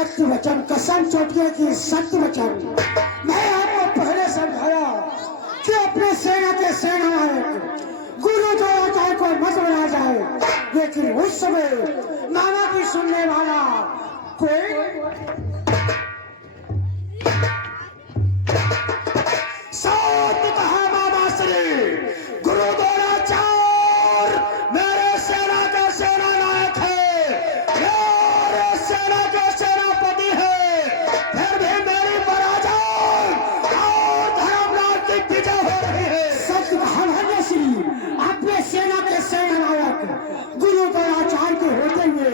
सत्य वचन, कसम चोटिया की सत्य वचन। मैं आपको पहले समझाया कि अपने सेना के सेनानायक गुरु द्रोणाचार्य को मत बना जाए, लेकिन उस समय मामा की सुनने वाला कोई सत्य कहा। मामा श्री गुरु द्रोणाचार्य मेरे सेना का सेनानायक है, मेरे सेना के सेनापति है, फिर भी मेरी पराजय और धर्मराज की विजय हो रही है। सत्य कहा मामा श्री, अपने सेना के सेनानायक गुरु द्रोणाचार्य के होते हुए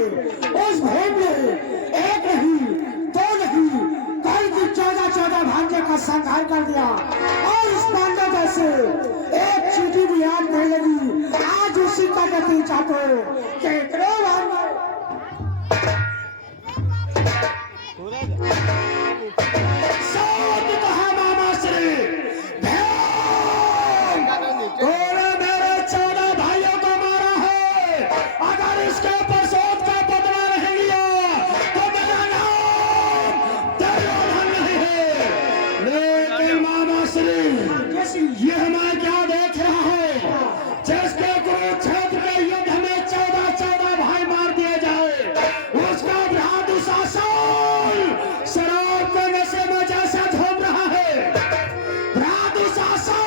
उस भेद में एक नहीं, दो नहीं, कल की 14 भाग्य का संहार कर दिया और इस पांडव से एक चीटी भी याद नहीं लगी। आज उसी का नतीजा तो कितने सत्य कहा मामा श्री, तूने मेरे 14 भाइयों को मारा है, अगर इसके ऊपर शोध का बदला नहीं लिया तो मेरा नाम दुर्योधन नहीं है। लेकिन मामा श्री यह मैं क्या देख रहा हूँ, जिसके कुरुक्षेत्र के युद्ध में 14 भाई मार दिए जाए, उसका भ्रात दुशासन शराब के नशे में जैसे झूम रहा है। भ्रात दुशासन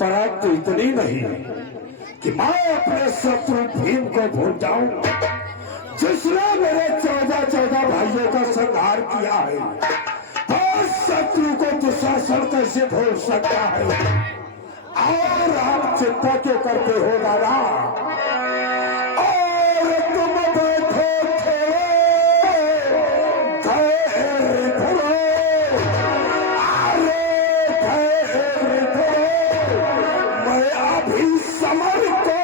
परंतु इतनी नहीं कि मैं अपने शत्रु भीम को भूल जाऊं, जिसने मेरे 14 भाइयों का संहार किया है। तो शत्रु को दुशासन कैसे भूल सकता है? और आप चिंता क्यों करते हो दादा? और तुम बैठो थे धैर्य धरो, अरे धैर्य धरो, मैं अभी समर को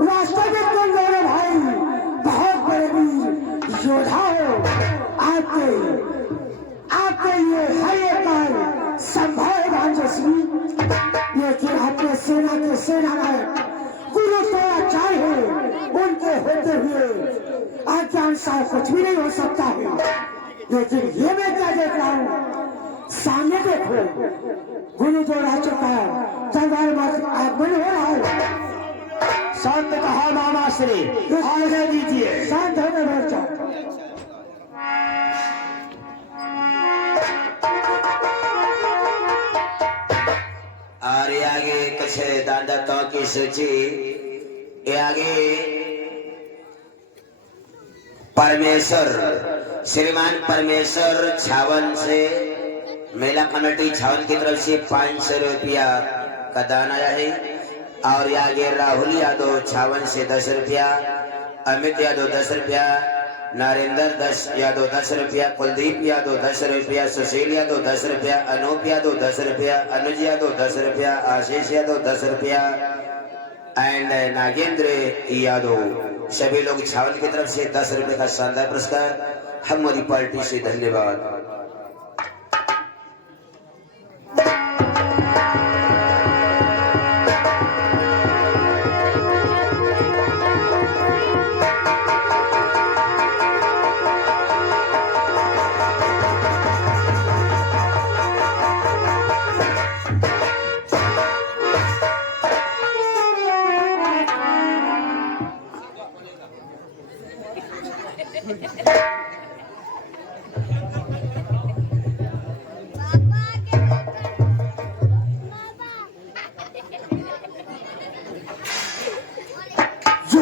वास्तविक तुम दोनों भाई बहुत बड़े वीर योद्धा हो। आपके ये हर एक कार्य संभव है राजश्री, लेकिन अपने सेना के सेनानायक गुरु द्रोणाचार्य है, उनके होते हुए आज्ञानुसार कुछ भी नहीं हो सकता है। लेकिन ये मैं क्या देख रहा हूँ, सामने देखो गुरु द्रोणाचार्य का तलवार में आगमन हो रहा है। शांत कहा मामाश्री, आगे दीजिए। शांत होकर बैठ जाओ। और ये आगे कुछ दादा की सूची, ये आगे परमेश्वर, श्रीमान परमेश्वर छावन से मेला कमेटी छावन की तरफ से 500 रुपया का दान आया है। और ये आगे राहुल यादव छावन से 10 रुपया, अमित यादव 10 रुपया, नरेंद्र यादव 10 रुपया, कुलदीप यादव 10 रुपया, सुशील यादव 10 रुपया, अनूप यादव 10 रुपया, अनुज यादव 10 रुपया, आशीष यादव 10 रुपया एंड नागेंद्र यादव, सभी लोग छावल की तरफ से 10 रुपए का शानदार पुरस्कार हमारी पार्टी से। धन्यवाद।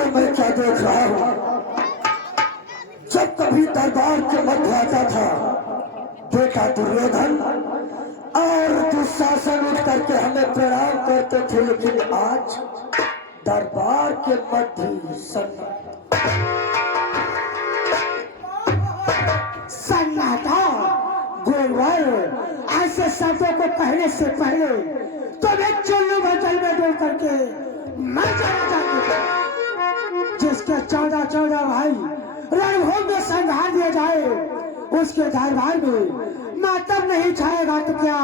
मैं क्या देख रहा हूँ, जब कभी दरबार के मध्य आता था बेटा दुर्योधन और दुशासन उठ करके हमें प्रणाम करते थे, लेकिन आज दरबार के मध्य सन्नाटा गोलवर ऐसे शब्दों को कहने से पहले तुम्हें चुल्लू भजल में डोल करके मैं जाना चाहती हूँ। जिसके 14 भाई रणभूमि में संहार दिया जाए, उसके दरबार में मातम नहीं छाएगा तो क्या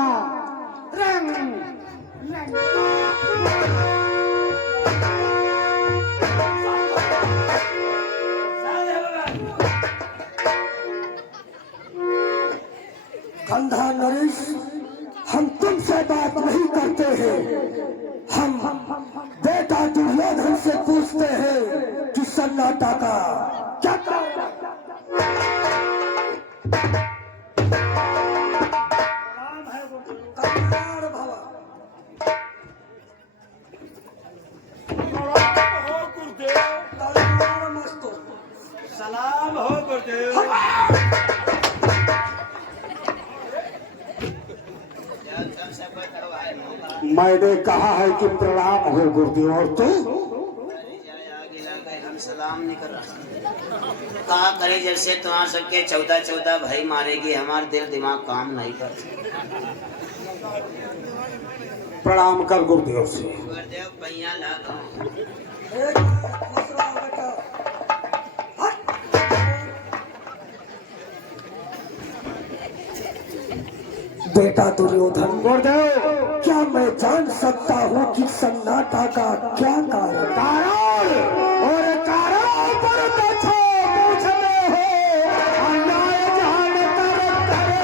रंग कंधा नरेश, हम तुमसे बात नहीं करते हैं, हम बेटा दुर्योधन से पूछते हैं कि सन्नाटा का क्या सलाम हो गुरुदेव। मैंने कहा है कि प्रणाम हो गुरुदेव, और तू हम सलाम नहीं कर रहा, कहा करे जैसे तुम्हारे सबके 14 भाई मारेगी, हमारा दिल दिमाग काम नहीं करता। प्रणाम कर गुरुदेव से। गुरुदेव पैया लगा बेटा दुर्योधन, गुरुदेव क्या मैं जान सकता हूँ कि सन्नाटा का क्या कारण और कारण पर पूछते हो, अन्याय जान कर करते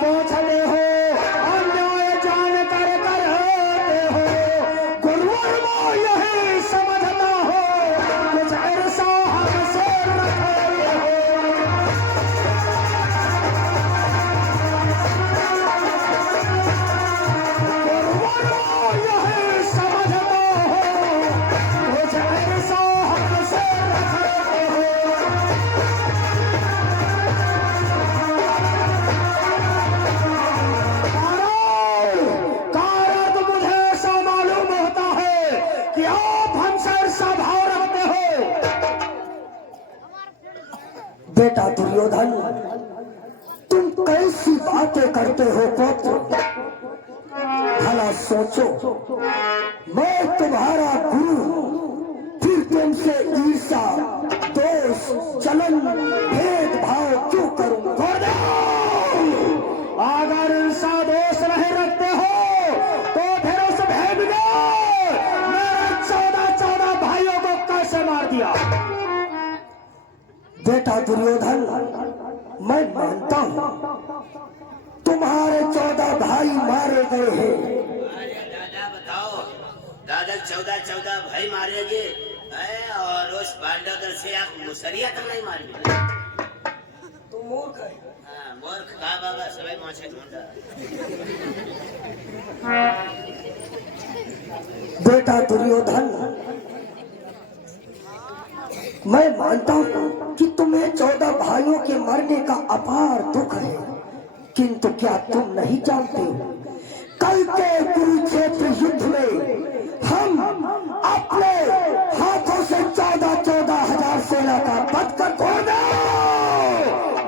पूछते हो, अन्याय जान कर करते हो। गुरुवर को यही समझना हो, कुछ ऐसा हमसे रखे हो। बेटा दुर्योधन, कैसी बातें करते हो पुत्र? भला सोचो, मैं तुम्हारा गुरु हूं, फिर तुमसे ईर्ष्या, दोष, जलन, भेदभाव क्यों करूं? अगर ईर्ष्या दोष नहीं रखते हो तो फिर उस भेद ने मेरे 14 भाइयों को कैसे मार दिया? बेटा दुर्योधन, मैं मानता हूं तुम्हारे 14 भाई मारे गए हैं। अरे दादा बताओ, दादा 14 भाई मारे गए और उस पांडव से आप मुसरिया तक नहीं मारी। तो मूर्ख है। हाँ, मूर्ख का बाबा सबै माछे ढूंढा। बेटा दुर्योधन, मैं मानता हूं कि तुम्हें 14 भाइयों के मरने का अपार दुख है, किंतु क्या तुम नहीं जानते हो कल के कुरुक्षेत्र युद्ध में हम अपने हाथों से 14,000 सेना का वध कर छोड़ दो।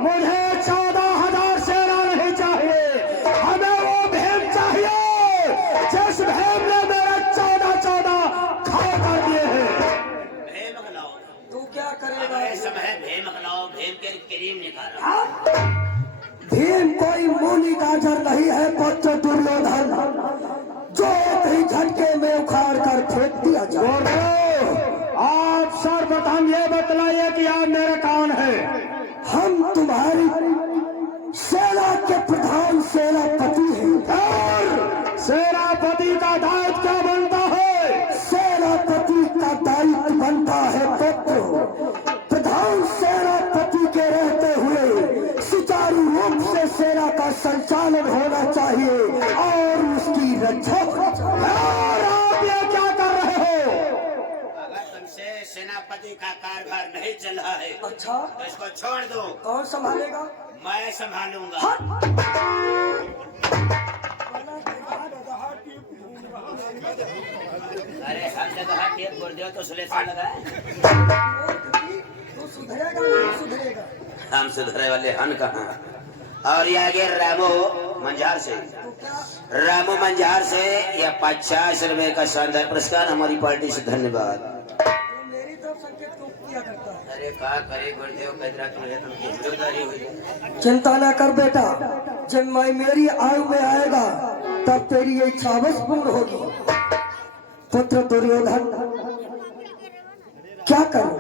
मुझे 14,000 सेना नहीं चाहिए, हमें वो भीम चाहिए जिस भीम ने मेरे 14 घाव कर दिए हैं। भीम खिलाओ। तू क्या करेगा? अरे समय भीम खिलाओ, भीम के क्रीम निकालो। भीम कोई मूली गाजर नहीं है पुत्र दुर्योधन, जो एक ही झटके में उखाड़ कर फेंक दिया जाए। आप सर्वप्रथम ये बतलाइए कि आप मेरे कौन है? हम तुम्हारी सेना के प्रधान सेनापति हैं। और सेनापति का दायित्व क्या बनता है? सेनापति का दायित्व बनता है पुत्र, प्रधान सेनापति के रहते हुए सुचारू रूप से सेना का संचालन होना चाहिए और उसकी रक्षा। और आप ये क्या कर रहे हो? अगर तुमसे सेनापति का कारभार नहीं चल रहा है अच्छा, तो इसको छोड़ दो। कौन संभालेगा? मैं संभालूंगा। अरे हर जगह टेप कर दियो तो सुलेशन लगा है। तू सुधरेगा नहीं सुधरेगा? हम सुधरे वाले हन कहाँ? और ये आगे रामो मंझार से, रामू मंझार से यह 50 रुपए का शानदार पुरस्कार हमारी पार्टी से। धन्यवाद। मेरी तरफ संकेत क्यों किया करता है? अरे का करे गुरुदेव, कैदरा तुम्हें जिम्मेदारी हुई। चिंता न कर बेटा, जब मैं मेरी आयु में आएगा तब तेरी ये इच्छा अवश्य पूर्ण होगी। पुत्र दुर्योधन, क्या करूं?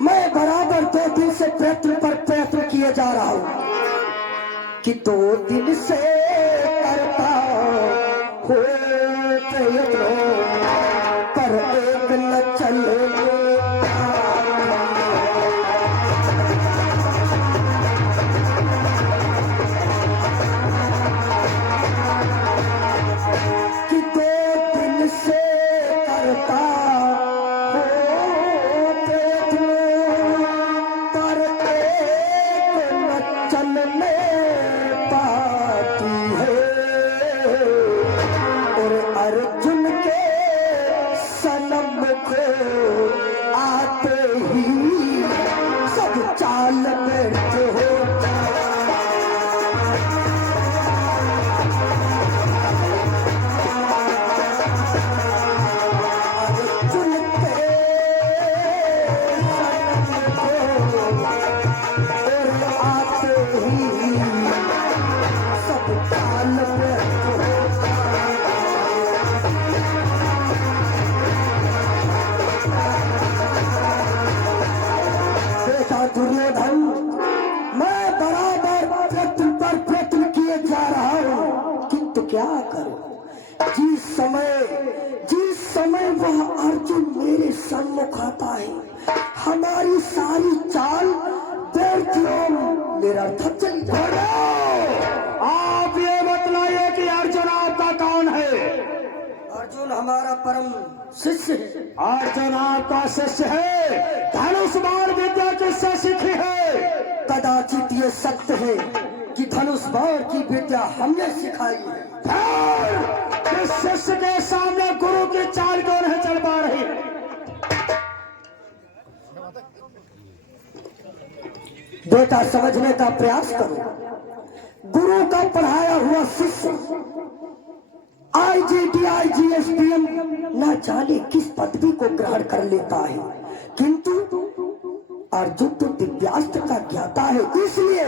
मैं बराबर 2 दिन से प्रयत्न पर प्रयत्न किए जा रहा हूं कि 2 दिन से करता हो प्रयत्न पर एक न चले। कि 2 दिन से करता हो प्रयत्न पर एक न चलने पाती है। और अर्जुन के सनम को आते ही सब चाल व्यर्थ हो अर्जुन के सनम को और आते ही सब चाल व्यर्थ हो। बेटा दुर्योधन, मैं बराबर प्रयत्न पर प्रयत्न किए जा रहा हूं, किंतु क्या करूं? जिस समय वह अर्जुन मेरे सम्मुख आता है, हमारी सारी चाल व्यर्थ मेरा थक चली जाए। आप ये बतलाइए कि अर्जुन आपका कौन है? अर्जुन हमारा परम शिष्य है। अर्जुन आपका शिष्य है। धनुष बाण विद्या किससे सीखी है? कदाचित ये सत्य है कि धनुष बाण की विद्या हमने सिखाई है। फिर इस शिष्य के सामने गुरु की चाल क्यों नहीं चल पा रही? बेटा समझने का प्रयास करो। गुरु का पढ़ाया हुआ शिष्य IGTI GSPM न जाने किस पदवी को ग्रहण कर लेता है, किंतु अर्जुन तो दिव्यास्त्र का ज्ञाता है, इसलिए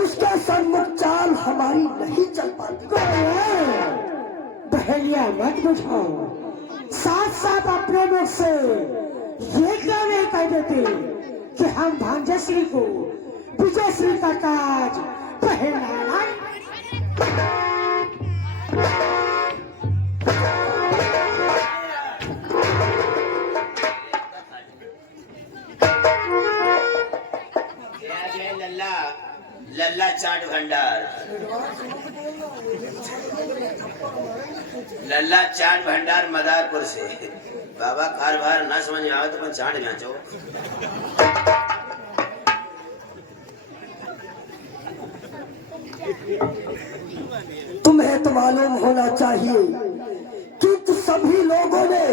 उसके सन्मुख चाल हमारी नहीं चल पाती। बहलिया मत बुझाओ, साथ साथ अपने मुख से ये क्यों नहीं कह देते कि हम भांजश्री को विजयश्री का ताज पहनाना। लल्ला लल्ला चाट भंडार, लल्ला चाट भंडार मदारपुर से। बाबा कारभार ना समझ में आवे तो अपन चाट बेचो। तुम्हें तो मालूम होना चाहिए कि सभी लोगों ने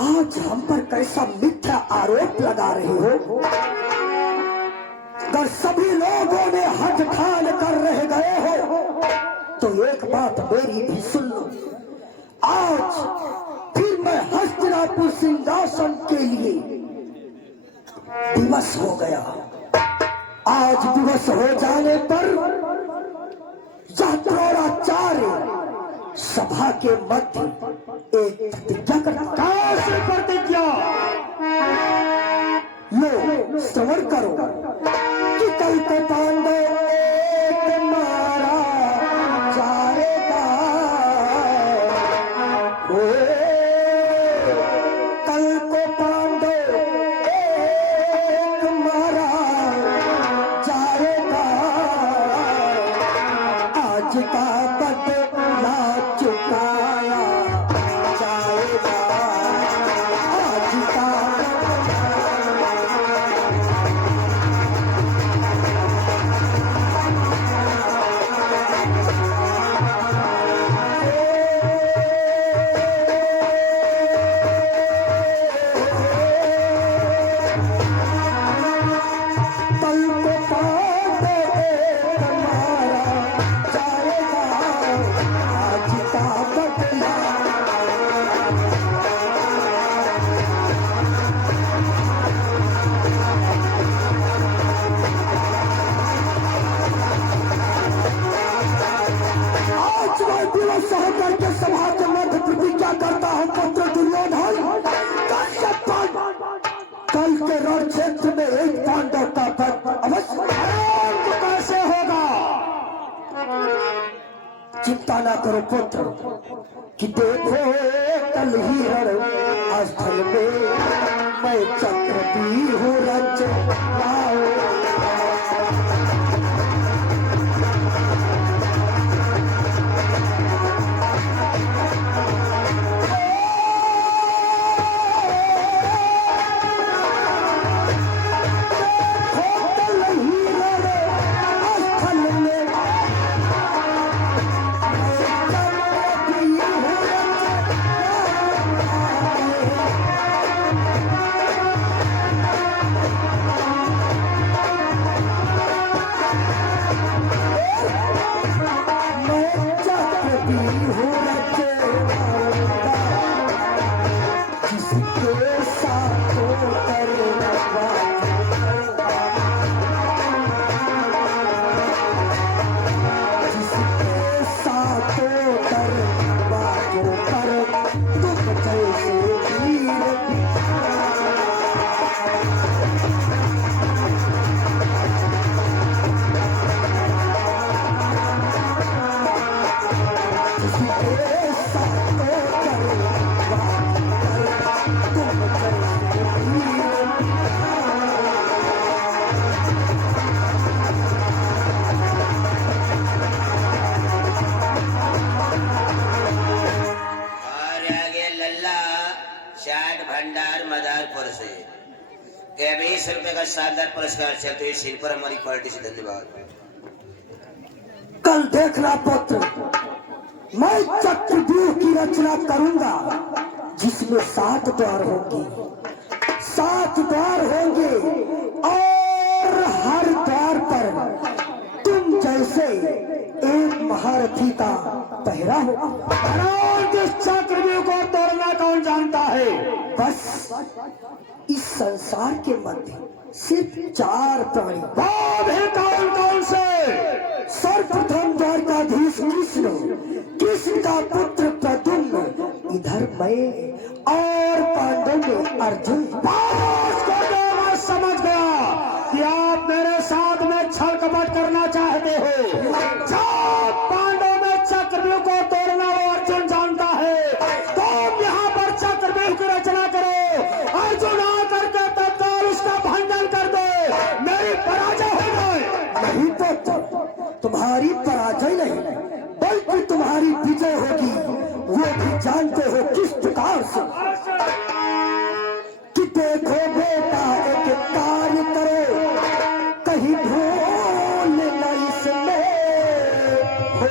आज हम पर कैसा मिथ्या आरोप लगा रहे हो। अगर सभी लोगों ने हद ठान कर रह गए हो तो एक बात मेरी भी सुन लो। आज फिर मैं हस्तिनापुर सिंहासन के लिए विवश हो गया। आज विवश हो जाने पर द्रोणाचार्य सभा के मध्य एक प्रतिज्ञा करता। प्रतिज्ञा लो श्रवण करो कि कल को पांडव एक मारा जाएगा, कल को पांडव एक मारा जाएगा, आज का बदला चुकाया जाएगा, आज का सभा के मध्य प्रतिज्ञा करता हूं पुत्र दुर्योधन, कल के रण क्षेत्र में एक पांडव का पद अवश्य कैसे होगा। चिंता ना करो पुत्र कि देखो कल ही रण स्थल में मैं चक्रव्यूह रच लाऊं। भंडार मदारपुर से 20 रुपए का शानदार पुरस्कार चलते हुए सिर पर हमारी पार्टी से धन्यवाद। कल देखना पुत्र, मैं चक्रव्यूह की रचना करूंगा जिसमें 7 द्वार होंगे, 7 द्वार होंगे और हर द्वार पर तुम जैसे से एक महारथी का पहरा होगा। और इस चक्रव्यूह को तोड़ना कौन जानता है? बस इस संसार के मध्य सिर्फ 4 प्राणी। वो भी कौन कौन से? सर्वप्रथम द्वारकाधीश कृष्ण, कृष्ण का पुत्र प्रद्युम्न, इधर मैं और पांडव में अर्जुन। बस को तो मैं समझ गया कि आप मेरे साथ में छल कपट करना चाहते हो। जब पांडव में चक्रव्यूह को तोड़ना वो अर्जुन जानता है, तुम यहाँ पर चक्रव्यूह की रचना करो। अर्जुन आकर के तत्काल उसका भंजन कर दो, मेरी पराजय हो जाए। नहीं तो तुम्हारी पराजय नहीं बल्कि तुम्हारी विजय होगी। वो भी जानते हो किस प्रकार से कि देखो बेटा एक कार्य करो, कहीं भूल न इसमें हो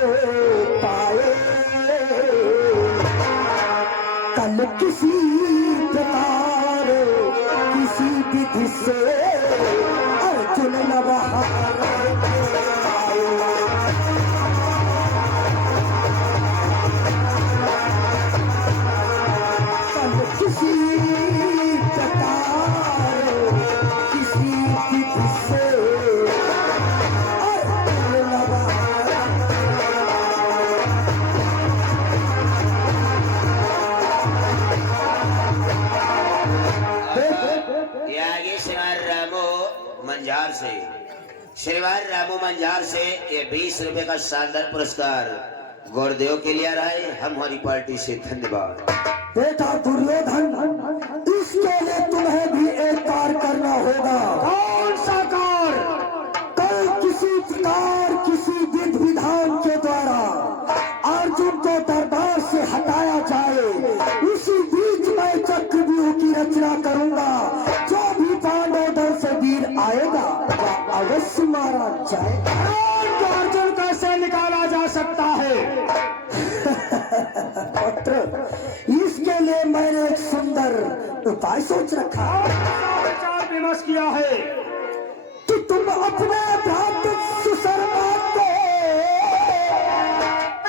पाए। कल किसी प्रकार किसी विधि से अर्जुन न वहां किसी प्रकार किसी विधि से अर्जुन न वहां। ये आगे श्रीमान रामू मंजार से, श्रीमान रामू मंजार से ये 20 रुपए का शानदार पुरस्कार गुरुदेव के लिए आ रहा है हमारी पार्टी से। धन्यवाद। बेटा दुर्योधन, इसके लिए तुम्हें भी एक कार्य करना होगा। कौन सा कार्य? कल किसी प्रकार किसी विधि विधान के द्वारा अर्जुन को दरबार से हटाया जाए। उसी बीच में चक्रव्यूह की रचना करूंगा। जो भी पांडव दल से वीर आएगा वह अवश्य मारा जाएगा। तो अर्जुन कैसे निकाला जा सकता है? पुत्र, इसके लिए मैंने एक सुंदर उपाय सोच रखा विचार विमर्श किया है कि तुम अपने भ्रात सुशर्मा को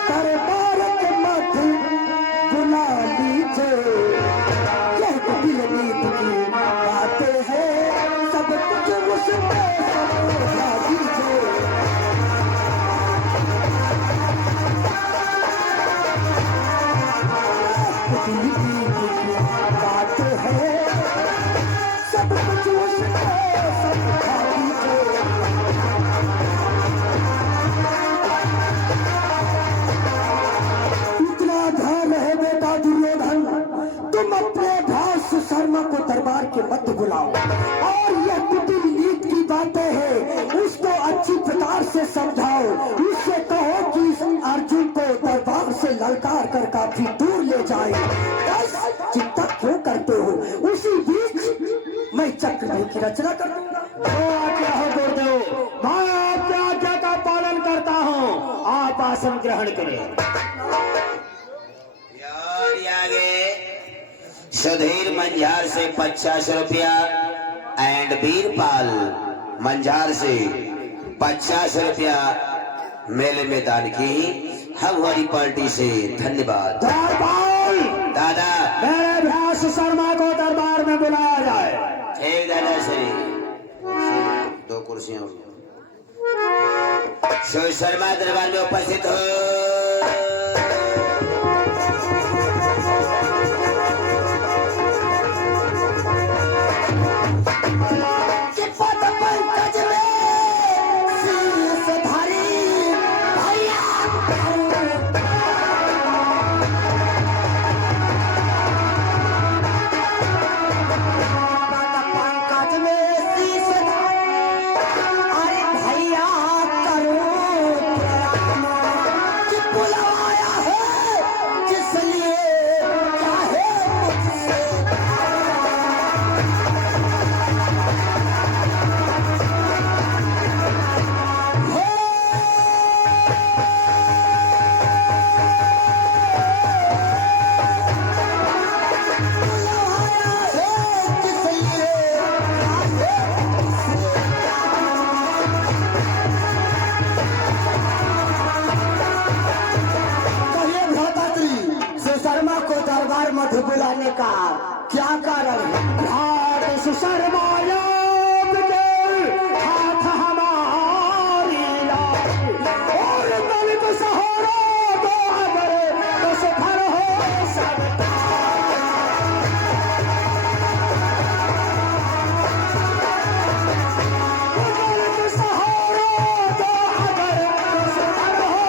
दरबार के मध्य बुला लीजिए। यह दिल नीत की बातें हैं, सब कुछ उसमें समझा दीजिए। दिल नीत की बातें हैं, सब कुछ उसमें समझा दीजिए। इतना ध्यान रहे बेटा दुर्योधन, तुम अपने भ्रात शर्मा को दरबार के मध्य बुलाओ और यह कुटिल नीत की बातें हैं उसको अच्छी प्रकार से समझाओ। उससे कहो कि इस अर्जुन को दरबार से ललकार कर काफी दूर ले जाए। बस चिंता क्यों करते हो? उसी बीच मैं चक्रव्यूह की रचना कर दूंगा। तो आज्ञा हो गुरुदेव, मैं आपकी आज्ञा का पालन करता हूँ। आप आसन ग्रहण करें। और ये आगे सुधीर मंझार से 50 रुपया एंड वीरपाल मंझार से 50 रुपया मेले में दान की हमारी पार्टी से। धन्यवाद। दरबार दादा मेरे भ्रात शर्मा को दरबार में बुलाया जाए। एक दादा श्री 2 कुर्सियां शिव शर्मा दरबार में उपस्थित हो। जाने का क्या कारण है? हाथ शर्मायाब के हाथ हमारी और दलित सहारा दो अगर तो सफर हो सकता। दलित सहारा दो अगर तो सफर हो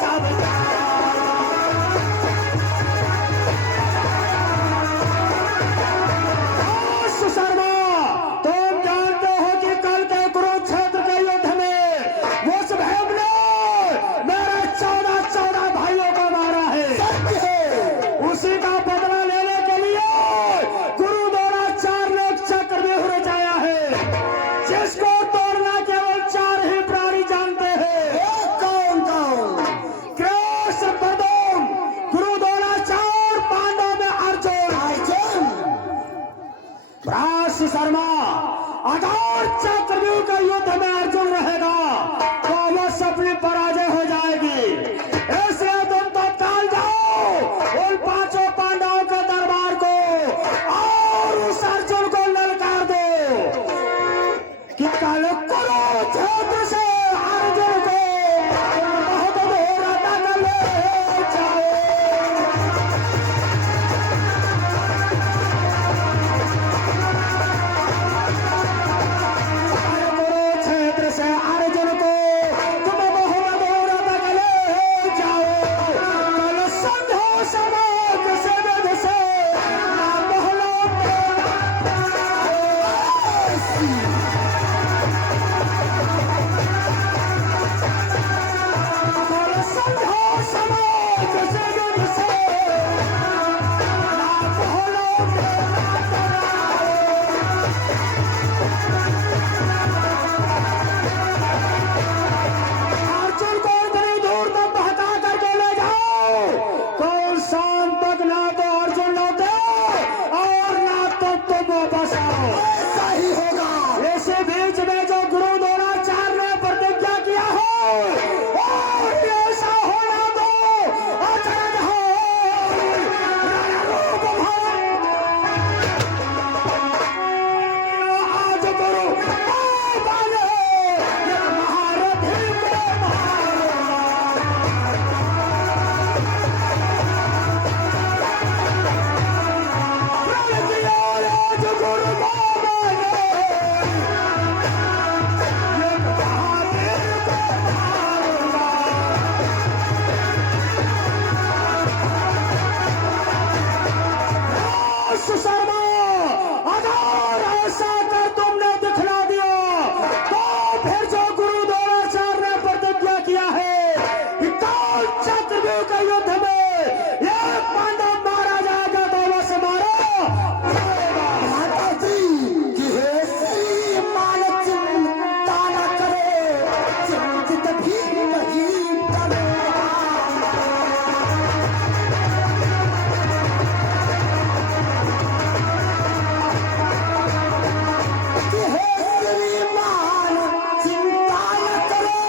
सकता। शर्मा, तुम जानते हो कि कल के कुरुक्षेत्र के युद्ध में उस भीम ने मेरे 14 भाइयों को मारा है। सत्य है। उसी का बदला लेने के लिए गुरु द्रोणाचार्य ने एक चक्रव्यूह रचाया है, जिसको तोड़ना केवल 4 ही प्राणी जानते हैं। ये कौन कौन? कृष्ण, प्रद्युम्न, गुरु द्रोणाचार्य, पांडव में अर्जुन। अर्जुन। भ्राष्ट शर्मा, अगर चक्रव्यूह के युद्ध में अर्जुन रहेगा तो अवश्य अपनी पराजय हो जाएगी। इसलिए तुम तत्काल जाओ उन 5 पांडवों के दरबार को और उस अर्जुन को ललकार दो कि कल कुरुक्षेत्र से अर्जुन को बहुत दूर तक ले जाओ। कुरुक्षेत्र से अर्जुन को तुम बहुत दूर तक ले जाओ। कल संध्या समय किसी विध से ना बहलो कल संध्या समय किसी विध से ना बहलो अर्जुन को इतनी दूर तक बहका करके ले जाओ तो शाम तक ना तो अर्जुन लौटे और ना तो तुम वापस आओ। ऐसा ही होगा। इसी बीच में जो गुरु द्रोणाचार्य ने प्रतिज्ञा किया हो और ऐसा होना दो अचरज हो रणरूप भवन। आज गुरु बाले एक महारथी को मारो। प्रण किया आज गुरु बाले एक महारथी को मारूंगा। शर्मा, अगर ऐसा कर तुमने दिखला दिया तो फिर जो गुरु द्रोणाचार्य ने प्रतिज्ञा किया है कि काल चक्रव्यूह के युद्ध में एक पांडव मारा जाएगा तो बस मारो। माता जी कि हे श्री मान चिंता न करे, चिंतित भी नहीं करेगा। कि हे श्रीमान चिंता न करे,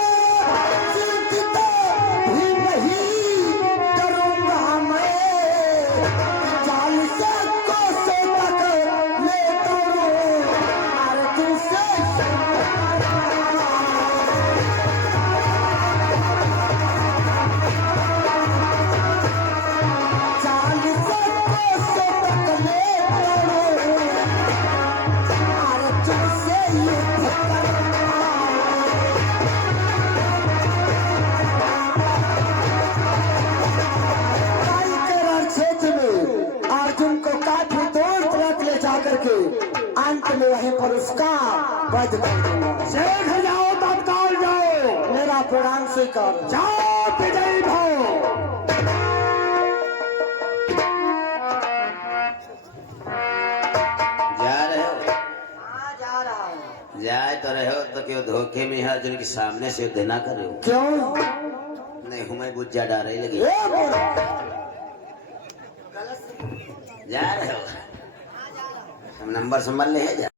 चिंतित भी नहीं करूंगा मैं। 40 कोसों तक ले दौड़ूं अर्जुन से। 40 कोसों तक ले दौड़ूं अर्जुन से युद्ध करूंगा। काई के रण क्षेत्र में अर्जुन को काफी दूर तक ले जाकर के अंत में वहीं पर उसका वध कर दूंगा। शीघ्र जाओ, तत्काल जाओ, मेरा प्रणाम स्वीकार। जाओ विजयी भव। जा रहे हो? जा रहा हूँ। जाए तो रहे हो तो क्यों धोखे में अर्जुन के सामने से युद्ध ना करे हो? क्यों? नहीं हूँ मैं बुझ जा डा रही लगी। ये बोल। जा रहे हो? हम नंबर संभाल ले है जा।